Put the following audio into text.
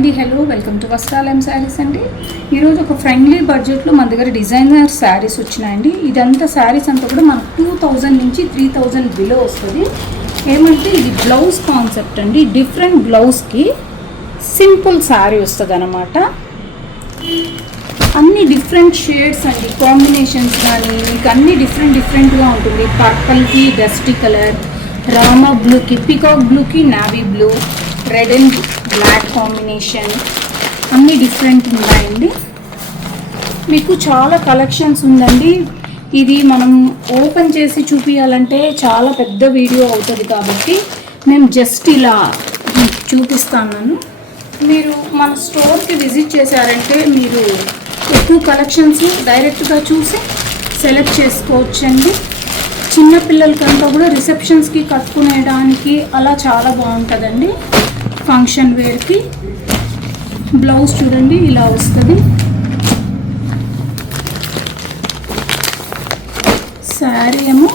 అండి, hello, welcome to వస్త్రాలయం saris అండి. ఈరోజు ఒక ఫ్రెండ్లీ బడ్జెట్లో మన దగ్గర డిజైనర్ శారీస్ వచ్చినాయండి. ఇదంతా శారీస్ అంతా కూడా మనకు 2000 నుంచి 3000 బిలో వస్తుంది. ఏమంటే ఇది బ్లౌజ్ కాన్సెప్ట్ అండి. డిఫరెంట్ బ్లౌజ్కి సింపుల్ శారీ వస్తుంది అన్నమాట. అన్ని డిఫరెంట్ షేడ్స్ అండి, కాంబినేషన్స్ కానీ మీకు అన్ని డిఫరెంట్గా ఉంటుంది. పర్పుల్కి డస్టీ కలర్, రామా బ్లూకి పీకాక్ బ్లూకి navy blue, red and black combination అన్నీ డిఫరెంట్ ఉన్నాయండి. మీకు చాలా కలెక్షన్స్ ఉందండి. ఇది మనం ఓపెన్ చేసి చూపించాలంటే చాలా పెద్ద వీడియో అవుతుంది కాబట్టి మేము జస్ట్ ఇలా చూపిస్తాను. మీరు మన స్టోర్కి విజిట్ చేశారంటే మీరు ఎక్కువ కలెక్షన్స్ డైరెక్ట్గా చూసి సెలెక్ట్ చేసుకోవచ్చండి. చిన్నపిల్లలకంతా కూడా రిసెప్షన్స్కి కట్టుకునేడానికి అలా చాలా బాగుంటుందండి. ఫంక్షన్ వేర్కి బ్లౌజ్ చూడండి ఇలా వస్తుంది. శారీ ఏమో